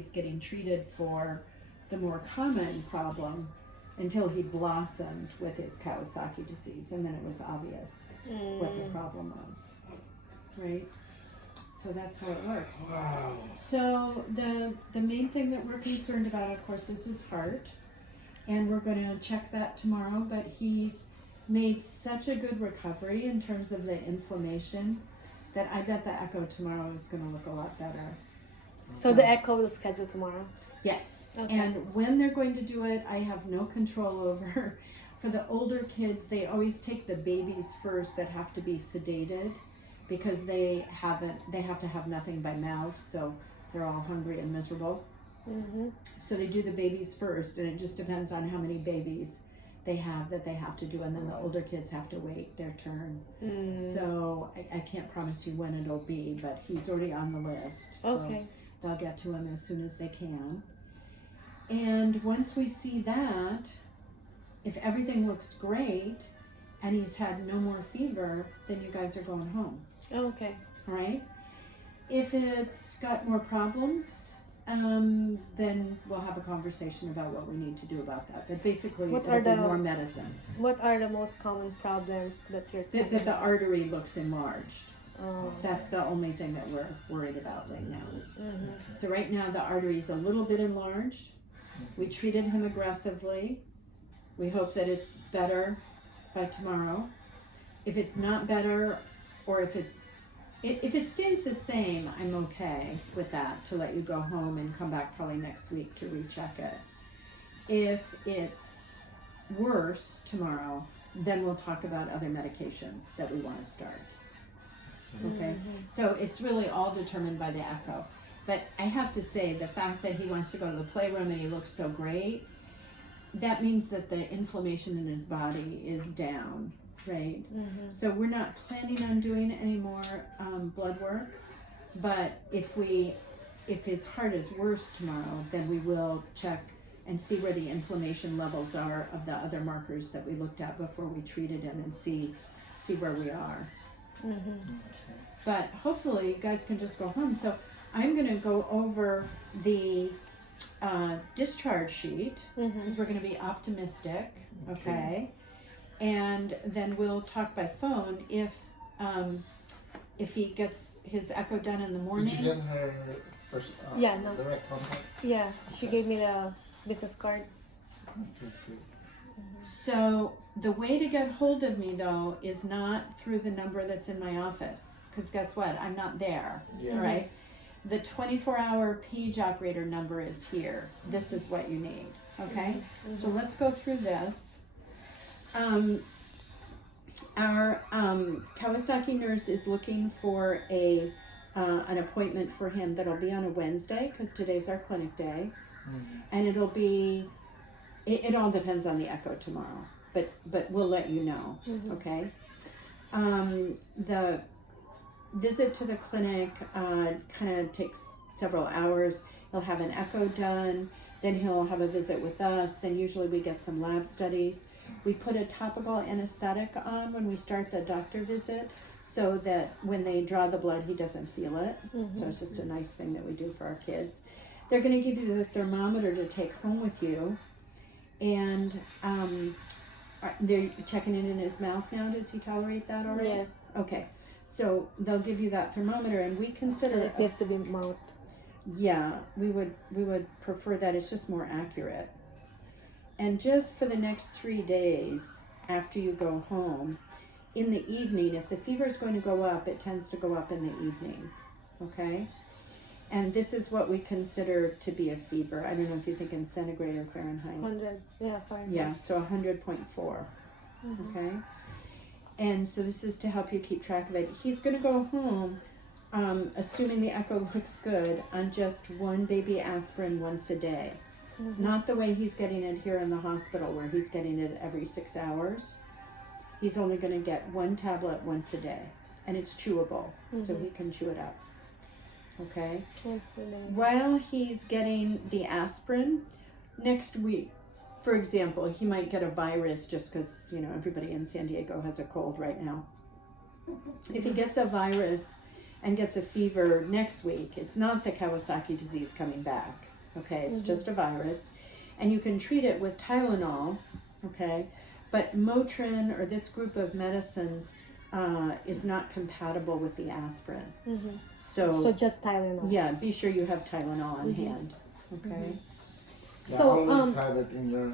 days getting treated for the more common problem until he blossomed with his Kawasaki disease, and then it was obvious what the problem was, right? So that's how it works. Wow. So the main thing that we're concerned about, of course, is his heart, and we're going to check that tomorrow, but he's made such a good recovery in terms of the inflammation that I bet the echo tomorrow is going to look a lot better. So the echo will schedule tomorrow? Yes. Okay. And when they're going to do it, I have no control over. For the older kids, they always take the babies first that have to be sedated because they have to have nothing by mouth, so they're all hungry and miserable. So they do the babies first, and it just depends on how many babies they have that they have to do, and then the older kids have to wait their turn. So I can't promise you when it'll be, but he's already on the list. So Okay. they'll get to him as soon as they can. And once we see that, if everything looks great and he's had no more fever, then you guys are going home, Okay. all right? If it's got more problems, then we'll have a conversation about what we need to do about that. But basically, What it'll are be the- more medicines. What are the most common problems that you're That the artery looks enlarged. Oh. That's the only thing that we're worried about right now. So right now the artery's a little bit enlarged. We treated him aggressively. We hope that it's better by tomorrow. If it's not better, or if it stays the same, I'm okay with that, to let you go home and come back probably next week to recheck it. If it's worse tomorrow, then we'll talk about other medications that we want to start. Okay, so it's really all determined by the echo. But I have to say, the fact that he wants to go to the playroom and he looks so great, that means that the inflammation in his body is down, right? So we're not planning on doing any more blood work, but if his heart is worse tomorrow, then we will check and see where the inflammation levels are of the other markers that we looked at before we treated him, and see where we are. But hopefully you guys can just go home. So I'm going to go over the discharge sheet because we're going to be optimistic, okay? And then we'll talk by phone if he gets his echo done in the morning. Did you get her first Yeah, no. direct contact? Yeah, she gave me the business card. Okay, good. So the way to get hold of me though is not through the number that's in my office, because guess what? I'm not there, Yes. right? The 24-hour page operator number is here. This is what you need, okay? So let's go through this. Our Kawasaki nurse is looking for an appointment for him that'll be on a Wednesday, because today's our clinic day, and it'll be. It all depends on the echo tomorrow, but we'll let you know, okay? The visit to the clinic kind of takes several hours. He'll have an echo done, then he'll have a visit with us, then usually we get some lab studies. We put a topical anesthetic on when we start the doctor visit so that when they draw the blood, he doesn't feel it. So it's just a nice thing that we do for our kids. They're going to give you the thermometer to take home with you. And they're checking it in his mouth now. Does he tolerate that already? Yes. Okay. So they'll give you that thermometer, and we consider It needs to be mounted. yeah, we would prefer that. It's just more accurate. And just for the next 3 days after you go home, in the evening, if the fever is going to go up, it tends to go up in the evening. Okay. And this is what we consider to be a fever. I don't know if you think in centigrade or Fahrenheit. 100. Yeah, Fahrenheit. Yeah, so 100.4. Okay. And so this is to help you keep track of it. He's going to go home, assuming the echo looks good, on just one baby aspirin once a day. Not the way he's getting it here in the hospital, where he's getting it every 6 hours. He's only going to get one tablet once a day, and it's chewable, so he can chew it up. Okay. While he's getting the aspirin, next week, for example, he might get a virus just because, everybody in San Diego has a cold right now. If he gets a virus, and gets a fever next week, it's not the Kawasaki disease coming back. Okay, it's just a virus, and you can treat it with Tylenol. Okay, but Motrin or this group of medicines is not compatible with the aspirin. So just Tylenol. Yeah, be sure you have Tylenol on hand. Okay. Yeah, So, always have it in your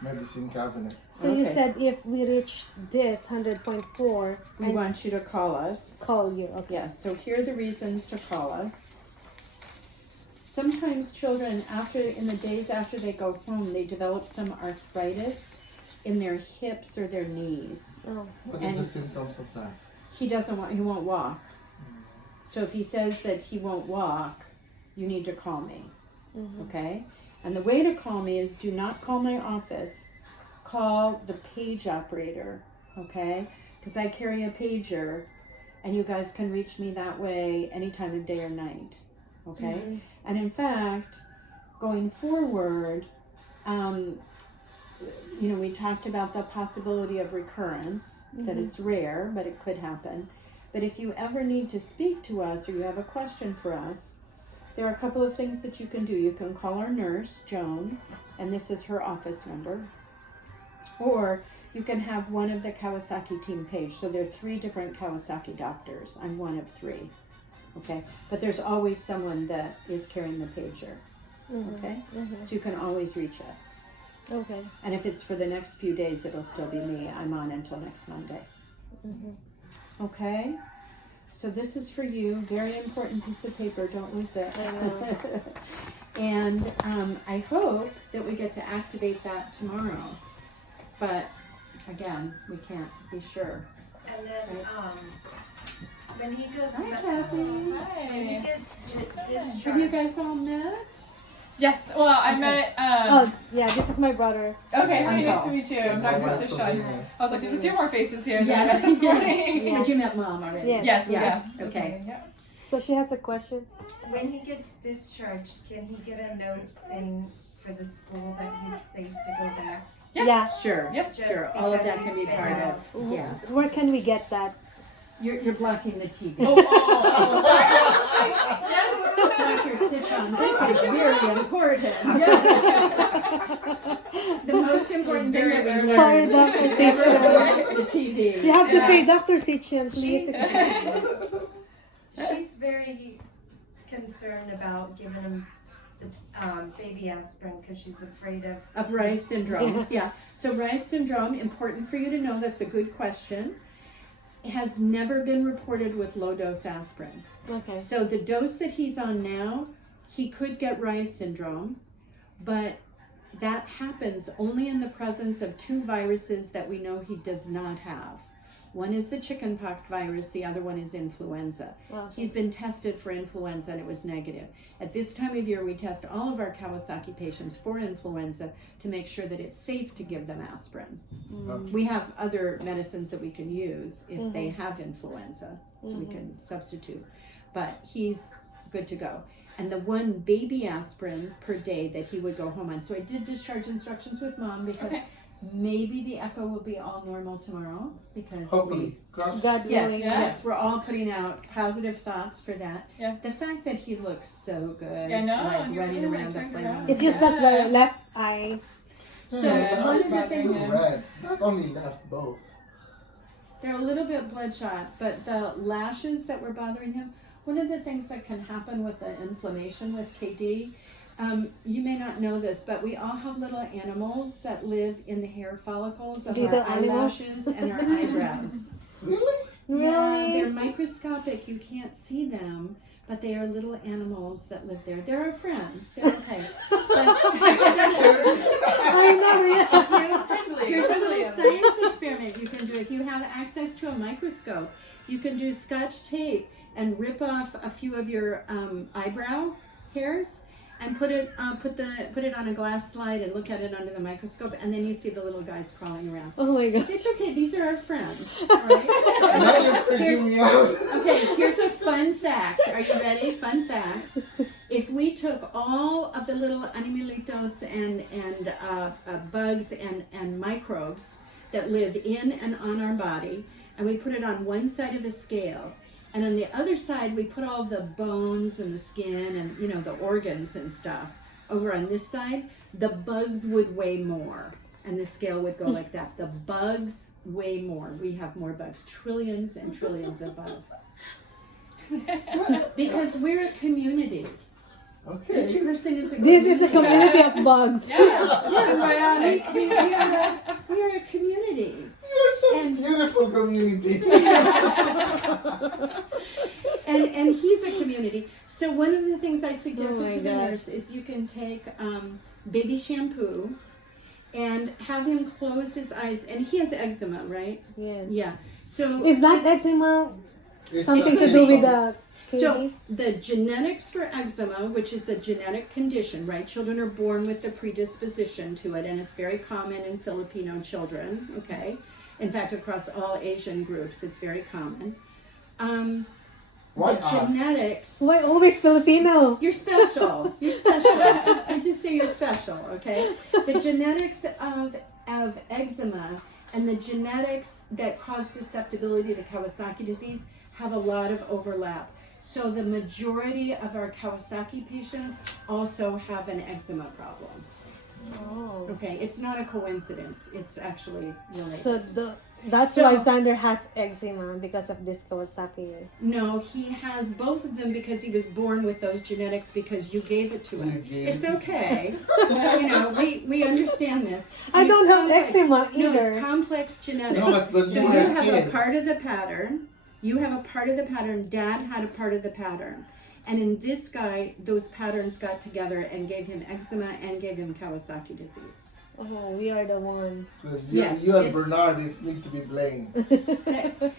medicine cabinet. So you Okay. said if we reach this 100.4, We and want you to call us. call you. Okay. Yes, so here are the reasons to call us. Sometimes children, in the days after they go home, they develop some arthritis in their hips or their knees. Oh. What is And- the symptoms of that? He won't walk. So if he says that he won't walk, you need to call me. Okay? And the way to call me is do not call my office. Call the page operator. Okay? Because I carry a pager and you guys can reach me that way any time of day or night. Okay? And in fact, going forward, we talked about the possibility of recurrence, that it's rare, but it could happen. But if you ever need to speak to us or you have a question for us, there are a couple of things that you can do. You can call our nurse, Joan, and this is her office number. Or you can have one of the Kawasaki team page. So there are 3 different Kawasaki doctors. I'm one of 3. Okay? But there's always someone that is carrying the pager. Okay? So you can always reach us. Okay. And if it's for the next few days, it'll still be me. I'm on until next Monday. Okay? So this is for you. Very important piece of paper. Don't lose it. I know. And I hope that we get to activate that tomorrow. But again, we can't be sure. And then, when he goes, Hi, Kathy. when he gets discharged. Have you guys all met? Yes, well, I met, Oh, yeah, this is my brother. okay, hi, nice Uncle. to meet you. I'm Dr. West Sishan. Slovenia. I was like, there's a few more faces here than I Yeah. met this morning. Yeah. But you met Mom already. Yes. Yes, Yeah. yeah. this Okay. morning, yeah. So she has a question. When he gets discharged, can he get a note saying for the school that he's safe to go back? Yeah. Sure. Yes. Just Sure. All of because that can be he's part been of out. it. Yeah. Where can we get that? You're blocking the TV. Oh, Dr. Sitchin, this is very important. The most important thing that we Sorry, learned Dr. is never Sitchin. block the TV. You have to Yeah. say Dr. Sitchin, please. She's very concerned about giving him the baby aspirin because she's afraid of. Rice syndrome. Yeah. So Rice syndrome, important for you to know, that's a good question, has never been reported with low dose aspirin. Okay. So the dose that he's on now, he could get Rice syndrome, but that happens only in the presence of 2 viruses that we know he does not have. One is the chickenpox virus, the other one is influenza. Okay. He's been tested for influenza and it was negative. At this time of year, we test all of our Kawasaki patients for influenza to make sure that it's safe to give them aspirin. We have other medicines that we can use if they have influenza, so we can substitute. But he's good to go. And the 1 baby aspirin per day that he would go home on. So I did discharge instructions with Mom because Okay. maybe the echo will be all normal tomorrow because Hopefully. Cross. God Yes, willing. Yeah. yes, we're all putting out positive thoughts for that. Yeah. The fact that he looks so good, Yeah, no, like you're running really around the turned playground. around. It's just that the left eye. So Yeah, one of it's the bothering things, him. Red. Not only left, both. they're a little bit bloodshot, but the lashes that were bothering him, one of the things that can happen with the inflammation with KD, you may not know this, but we all have little animals that live in the hair follicles of Little our animals? eyelashes and our eyebrows. Really? Yeah, they're Really? microscopic. You can't see them, but they are little animals that live there. They're our friends. They're okay. I know, yeah. Friendly. Here's a friendly. little science experiment you can do. If you have access to a microscope, you can do Scotch tape and rip off a few of your eyebrow hairs and put it on a glass slide and look at it under the microscope, and then you see the little guys crawling around. Oh my god. It's okay. These are our friends. All right? Now you're freaking me out. Okay, here's a fun fact. Are you ready? Fun fact. If we took all of the little animalitos and bugs and microbes that live in and on our body, and we put it on one side of a scale, And on the other side, we put all the bones and the skin and, you know, the organs and stuff. Over on this side, the bugs would weigh more. And the scale would go like that. The bugs weigh more. We have more bugs. Trillions and trillions of bugs. Because we're a community. Okay. Each person is a This is a community of bugs. Yeah, symbiotic. We are a community. You're so And- beautiful community. And he's a community. So one of the things I suggest Oh my to the gosh. nurse is you can take baby shampoo and have him close his eyes. And he has eczema, right? Yes. Yeah. So Is that eczema It's something the to do with symptoms. the So kidney? the genetics for eczema, which is a genetic condition, right? Children are born with the predisposition to it, and it's very common in Filipino children. Okay, in fact, across all Asian groups, it's very common. Why The us? genetics. Why always Filipino? You're special. You're special. I just say you're special. Okay. The genetics of eczema and the genetics that cause susceptibility to Kawasaki disease have a lot of overlap. So the majority of our Kawasaki patients also have an eczema problem. Oh. Okay, it's not a coincidence. It's actually related. So that's So- why Xander has eczema because of this Kawasaki. No, he has both of them because he was born with those genetics because you gave it to him. You gave It's it. okay. You know, we understand this. I And it's don't have complex. eczema No, it's either. complex genetics. No, but when So you you were have a kids. part of the pattern. You have a part of the pattern. Dad had a part of the pattern. And in this guy, those patterns got together and gave him eczema and gave him Kawasaki disease. Oh, we are the one. So you, Yes, you and it's- Bernard, it's need to be blamed. Blamed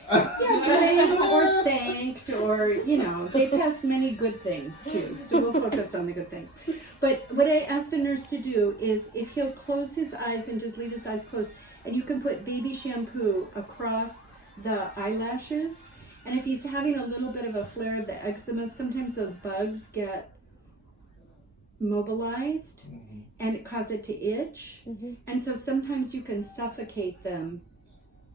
or thanked or, you know, they passed many good things too. So we'll focus on the good things. But what I asked the nurse to do is if he'll close his eyes and just leave his eyes closed, and you can put baby shampoo across the eyelashes. And if he's having a little bit of a flare of the eczema, sometimes those bugs get mobilized and cause it to itch. Mhm. And so sometimes you can suffocate them.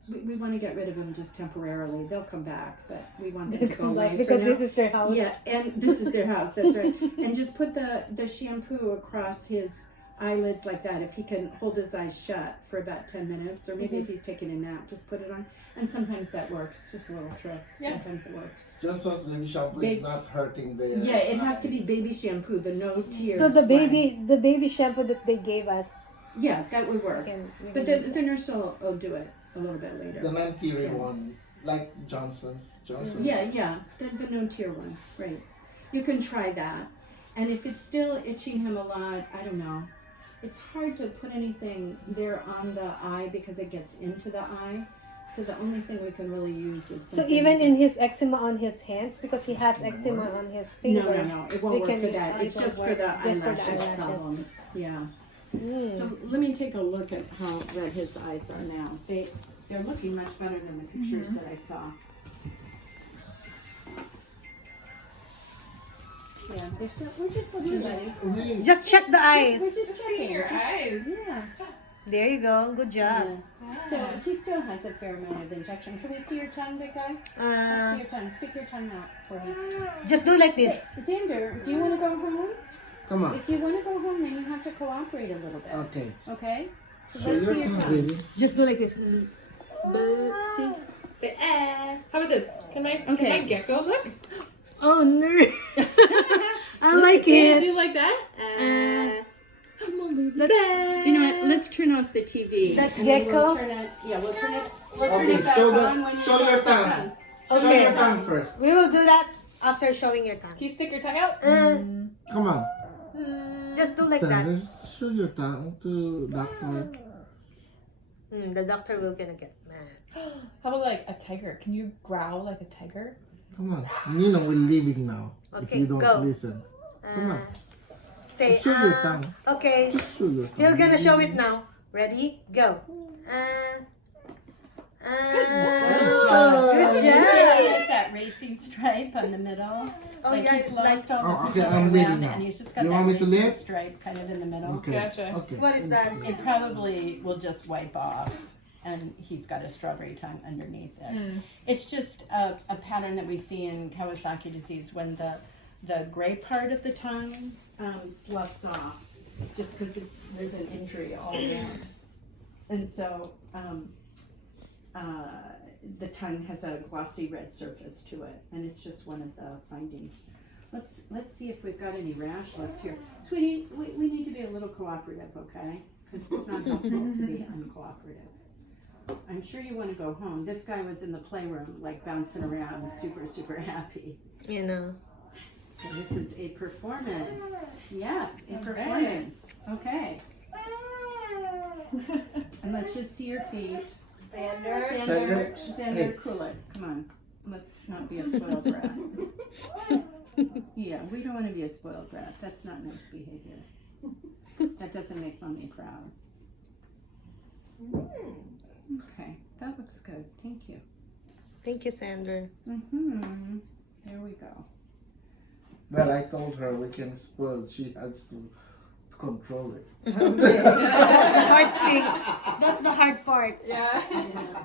We want to get rid of them just temporarily. They'll come back, but we want them to go away for because now. this is their house. Yeah, and this is their house. That's right. And just put the shampoo across his eyelids like that. If he can hold his eyes shut for about 10 minutes, or maybe if he's taking a nap, just put it on. And sometimes that works. Just a little trick. Yeah. Sometimes it works. Johnson's baby shampoo Big- is not hurting there. Yeah, it has to be baby shampoo. The no tears. So the one. baby shampoo that they gave us, Yeah, that would we work. can But use the nurse will do it a little bit later. The non-teary Yeah. one, like Johnson's. Johnson's. Yeah, the no tear one, right? You can try that, and if it's still itching him a lot, I don't know. It's hard to put anything there on the eye because it gets into the eye. So the only thing we can really use is So something even in that's- his eczema on his hands, because he has eczema on his no, finger. it won't we work can for use- that. it It's won't just for work, the just for the eyelashes eyelashes. problem. Yeah. Mm. So let me take a look at how red his eyes are now. They're looking much better than the pictures that I saw. Yeah, we're just looking at it. Just check the eyes. We're just See checking. your just- eyes. Yeah. There you go. Good job. Yeah. So he still has a fair amount of injection. Can we see your tongue, big guy? Let's see your tongue. Stick your tongue out for me. Just do like this. Hey, Xander, do you want to go home? Come on. If you want to go home, then you have to cooperate a little bit. Okay. Okay? So So let's your see your tongue, tongue. baby. Just do like this. See? How about this? Can my Okay. gecko look? Oh no! I like Can it. you do like that? Come on, baby. You know what? Let's turn off the TV. That's and then gecko? We'll turn it, we'll turn it. We'll turn Okay, it back show the- on when you show get your off the tongue. Show Okay. your tongue first. We will do that after showing your tongue. Can you stick your tongue out? Come on. Just do like that. Sanders, show your tongue to doctor. The doctor will gonna get mad. How about like a tiger? Can you growl like a tiger? Come on. Nina, we're leaving now. If Okay, you don't go. listen. Come on. Say, Just show your tongue. Okay. Just show your tongue. You're gonna show it now. Ready? Go. Good Good You see job. how like that racing stripe on the middle? Oh Like yeah, he's it's like. lost all the Oh, okay, people I'm around, leaving now. and he's just got You that want me to racing leave? stripe kind of in the middle. Okay. Gotcha. Okay. What is that? It probably will just wipe off. and he's got a strawberry tongue underneath it. It's just a pattern that we see in Kawasaki disease when the gray part of the tongue sloughs off, just because there's an injury all around. And so the tongue has a glossy red surface to it, and it's just one of the findings. Let's see if we've got any rash left here. Sweetie, we need to be a little cooperative, okay? Because it's not helpful to be uncooperative. I'm sure you want to go home. This guy was in the playroom, like bouncing around, super, super happy. You know. So this is a performance. Yes, a performance. Okay. And let's just see your feet. Xander. Xander, cool it. Come on. Let's not be a spoiled brat. Yeah, we don't want to be a spoiled brat. That's not nice behavior. That doesn't make mommy proud. Okay, that looks good. Thank you. Thank you, Sandra. There we go. Well, I told her we can spoil. She has to control it. That's the hard thing. That's the hard part. Yeah. Yeah.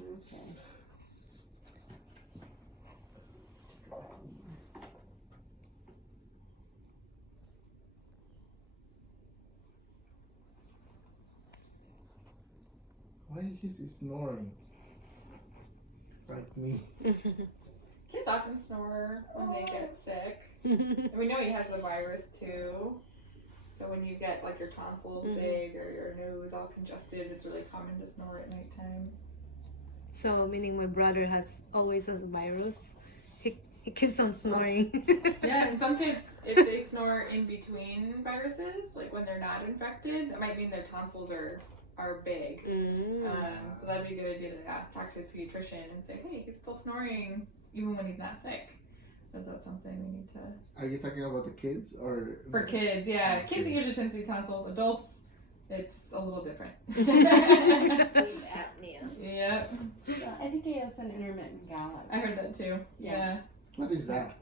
Okay. Why is he snoring? Like me. Kids often snore when they get sick. And we know he has the virus too. So when you get like your tonsils big or your nose all congested, it's really common to snore at nighttime. So meaning my brother always has a virus. He keeps on snoring. Yeah, and some kids, if they snore in between viruses, like when they're not infected, it might mean their tonsils are big. So that'd be a good idea to talk to his pediatrician and say, hey, he's still snoring even when he's not sick. Is that something we need to... Are you talking about the kids or... For kids, yeah. Kids, it usually tends to be tonsils. Adults, it's a little different. Apnea. Yep. So I think he has an intermittent gallop. I heard that too. Yeah. What is that?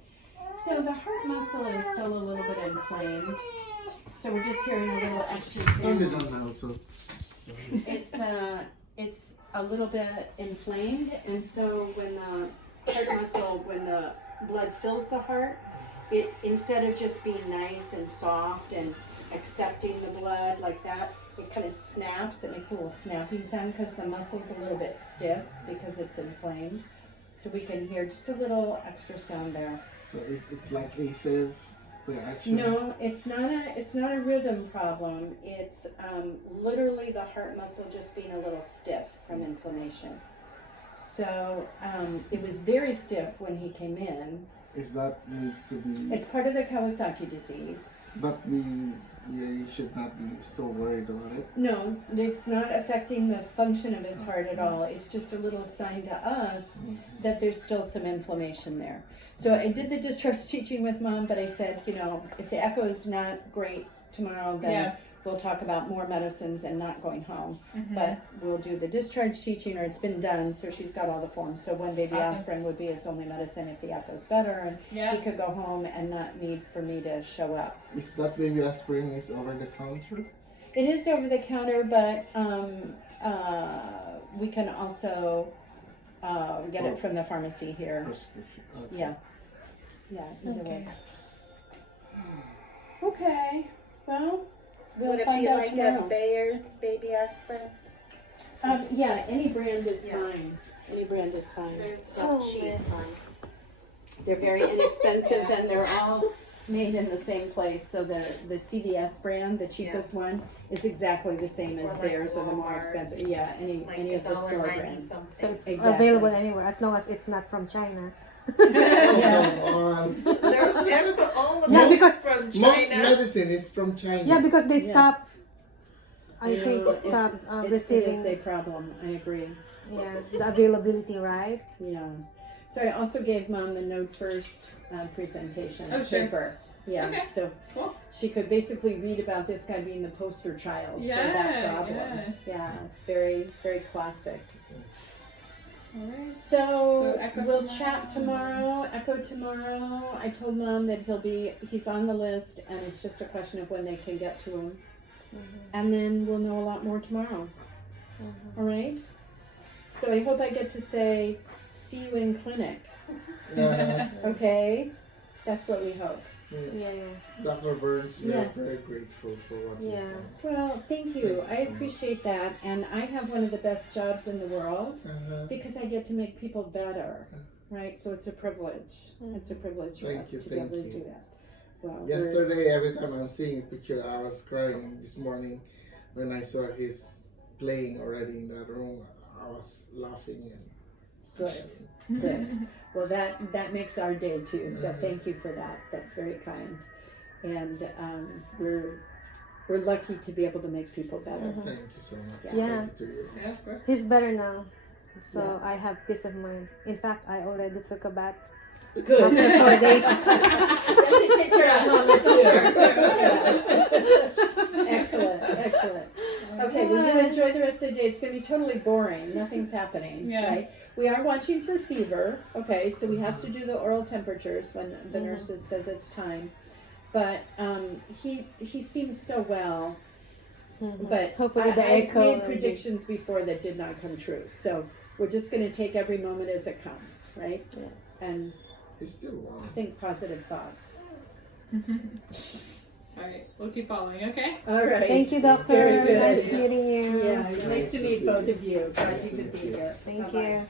So the heart muscle is still a little bit inflamed. So we're just hearing a little extra Turn it sound. on now, so... It's a little bit inflamed, and so when the heart muscle, when the blood fills the heart, it, instead of just being nice and soft and accepting the blood like that, it kind of snaps. It makes a little snapping sound because the muscle's a little bit stiff because it's inflamed. So we can hear just a little extra sound there. So it's like a fifth reaction? No, it's not a rhythm problem. It's literally the heart muscle just being a little stiff from inflammation. So it was very stiff when he came in. Is that needs to be... It's part of the Kawasaki disease. But you should not be so worried about it. No, it's not affecting the function of his heart at all. It's just a little sign to us that there's still some inflammation there. So I did the discharge teaching with Mom, but I said, you know, if the echo is not great tomorrow, then we'll talk about more medicines and not going home. But we'll do the discharge teaching, or it's been done, so she's got all the forms. So one baby aspirin would be his only medicine if the echo's better, and he could go home and not need for me to show up. Is that baby aspirin is over the counter? It is over the counter, but we can also get it from the pharmacy here. Prescription. Okay. Yeah, either way. Okay, well, we'll Would it find be out like tomorrow. a Bayer's baby aspirin? Yeah, any brand is fine. Any brand is fine. Cheap. They're very inexpensive and they're all made in the same place. So the CVS brand, the cheapest one, is exactly the same as Or like theyrs, or the more Walmart. expensive. Yeah, any of the store brands. something. So it's Exactly. available anywhere as long as it's not from China. Yeah. Come on. They're all of Yeah, us because- from Most China. medicine is from China. Yeah, because they Yeah. stop. I You think know, stop it receiving. is a problem. I agree. Yeah, the availability, right? Yeah. So I also gave Mom the Note First presentation Oh, sure. paper. Yeah. Okay. So Cool. she could basically read about this guy being the poster child for that problem. Yeah. It's very, very classic. So So Echo we'll tomorrow. chat tomorrow. Echo tomorrow. I told Mom that he's on the list, and it's just a question of when they can get to him. And then we'll know a lot more tomorrow. All right. So I hope I get to say, see you in clinic. Yeah. Okay, that's what we hope. Yeah. Dr. Burns, we Yeah. are very grateful for what you've Yeah. done. Well, thank you. Thank you I so much. appreciate that, and I have one of the best jobs in the world because I get to make people better. Right. So it's a privilege. It's a privilege for Thank us you, to be able to thank do you. that. Well, we're- Yesterday, every time I'm seeing a picture, I was crying. This morning, when I saw his playing already in that room, I was laughing and Good. Good. Well, that makes our day too. So thank you for that. That's very kind, and we're lucky to be able to make people better. Thank you so much. Yeah. Thank you to you. Yeah, of course. He's better now. So I have peace of mind. In fact, I already took a bath. Good. After 4 days. You have to take care of Mama too. Yeah. Excellent. Excellent. Okay, well, you enjoy the rest of the day. It's going to be totally boring. Nothing's happening. Yeah. Right? We are watching for fever. Okay, so we have to do the oral temperatures when the nurses says it's time. But he seems so well. But Hopefully the I've echo made will predictions before that did not come true. So we're just going to take every moment as it comes, right? Yes. And He's still warm. think positive thoughts. All right, we'll keep following. Okay. All right. Thank you, Doctor. Very good. Nice meeting you. Yeah, nice to meet both of you. Glad you could be here. Thank Bye-bye. you.